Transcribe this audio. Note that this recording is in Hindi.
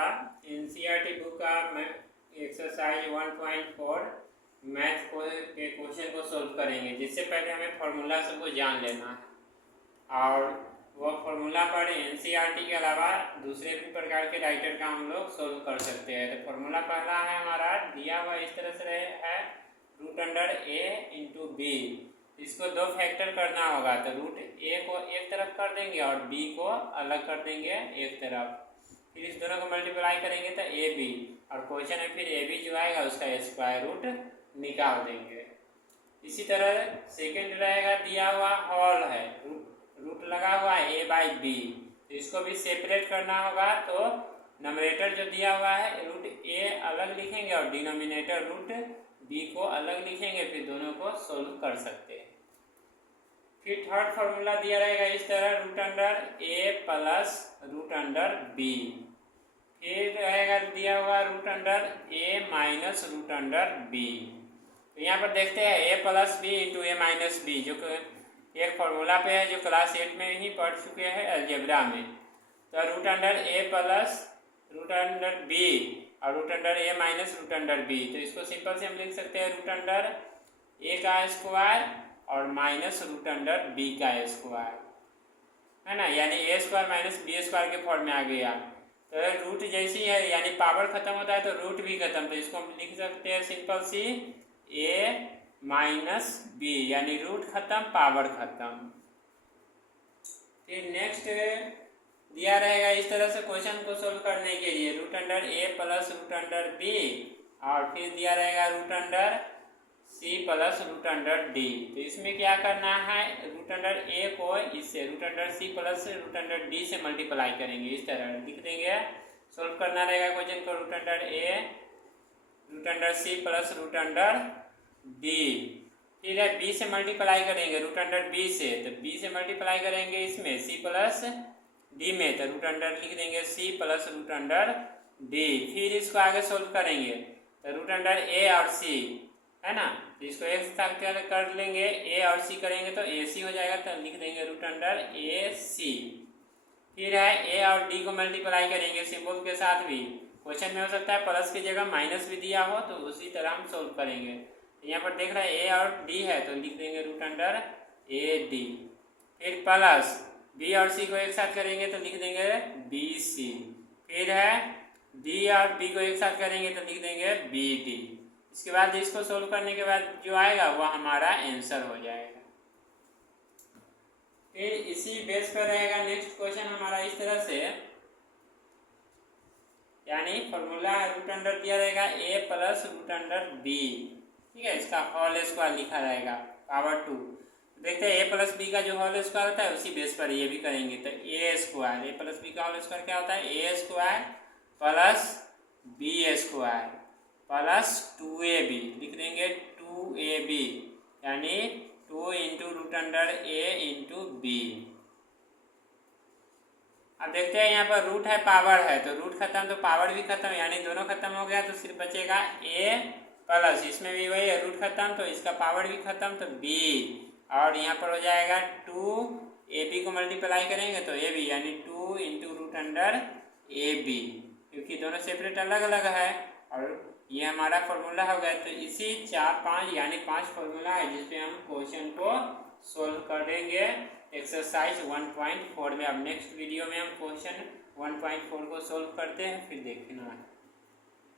था एनसीईआरटी बुक का एक्सरसाइज 1.4 मैथ के क्वेश्चन को सोल्व करेंगे, जिससे पहले हमें फार्मूला सबको जान लेना है और वह फार्मूला पर एनसीईआरटी के अलावा दूसरे भी प्रकार के राइटर का हम लोग सोल्व कर सकते हैं। तो फार्मूला पहला है हमारा दिया हुआ इस तरह से है √a/b। इसको दो फैक्टर करना होगा, तो √a को एक तरफ कर देंगे और b को अलग कर देंगे एक तरफ। फिर इस दोनों को मल्टीप्लाई करेंगे तो ab, और क्वेश्चन में फिर ab जो आएगा उसका स्क्वायर रूट निकाल देंगे। इसी तरह सेकेंड रहेगा दिया हुआ होल है, रूट लगा हुआ है a/b, तो इसको भी सेपरेट करना होगा। तो नंबरेटर जो दिया हुआ है √a अलग लिखेंगे और डिनोमिनेटर √b को अलग लिखेंगे, फिर दोनों को सोल्व कर सकते हैं। फिर थर्ड फार्मूला दिया रहेगा इस तरह √a प्लस √b। फिर रहेगा दिया हुआ √a माइनस √b। तो यहाँ पर देखते हैं a plus b into a minus b, जो एक फार्मूला पे है जो क्लास 8 में ही पढ़ चुके हैं अलजेब्रा में। तो √a प्लस √b और √a माइनस √b, तो इसको सिंपल से हम लिख सकते हैं √a का स्क्वायर और माइनस √b का स्क्वायर, है ना, यानी a² माइनस b² के फॉर्म में आ गया। तो रूट जैसी है यानी पावर खत्म होता है तो रूट भी खत्म, तो इसको हम लिख सकते हैं सिंपल सी a माइनस b, यानी रूट खत्म पावर खत्म। फिर नेक्स्ट दिया रहेगा इस तरह से क्वेश्चन को सोल्व करने के लिए √a प्लस √b, और फिर दिया रहेगा √c प्लस √d। तो इसमें क्या करना है, √a को इससे √c प्लस √d से मल्टीप्लाई करेंगे, इस तरह लिख देंगे। सोल्व करना रहेगा क्वेश्चन को √c प्लस √d। फिर है b से मल्टीप्लाई करेंगे √b से, तो b से मल्टीप्लाई करेंगे इसमें c प्लस d में, तो लिख देंगे c प्लस √d। फिर इसको आगे सोल्व करेंगे तो √a और c है ना, तो इसको एक साथ कर लेंगे, a और c करेंगे तो ac हो जाएगा, तो लिख देंगे √ac। फिर है a और d को मल्टीप्लाई करेंगे सिंबल के साथ भी, क्वेश्चन में हो सकता है प्लस की जगह माइनस भी दिया हो, तो उसी तरह हम सोल्व करेंगे। यहाँ पर देख रहे हैं a और d है तो लिख देंगे √ad। फिर प्लस b और c को एक साथ करेंगे तो लिख देंगे bc। फिर है d और b को एक साथ करेंगे तो लिख देंगे bd। इसके बाद इसको सोल्व करने के बाद जो आएगा वह हमारा आंसर हो जाएगा। फिर इसी बेस पर रहेगा नेक्स्ट क्वेश्चन हमारा इस तरह से, यानी फॉर्मूला √, दिया रहेगा a प्लस √b, ठीक है, इसका होल स्क्वायर लिखा रहेगा पावर 2। देखते हैं a प्लस b का जो होल स्क्वायर होता है उसी बेस पर ये भी करेंगे, तो a प्लस b का होल स्क्वायर क्या होता है, a² plus b² plus 2ab, लिख देंगे 2ab, यानी 2 इंटू √a इंटू b। अब देखते हैं यहाँ पर रूट है पावर है, तो रूट खत्म तो पावर भी खत्म, यानी दोनों खत्म हो गया, तो सिर्फ बचेगा a प्लस, इसमें भी वही है रूट खत्म तो इसका पावर भी खत्म तो b, और यहाँ पर हो जाएगा 2ab को मल्टीप्लाई करेंगे तो ab, यानी 2 इंटू √ab, क्योंकि दोनों सेपरेट अलग अलग है, और ये हमारा फॉर्मूला हो गया। तो इसी 4-5 यानी 5 फॉर्मूला है जिसपे हम क्वेश्चन को सोल्व करेंगे एक्सरसाइज 1.4 में। अब नेक्स्ट वीडियो में हम क्वेश्चन 1.4 को सोल्व करते हैं, फिर देखना है।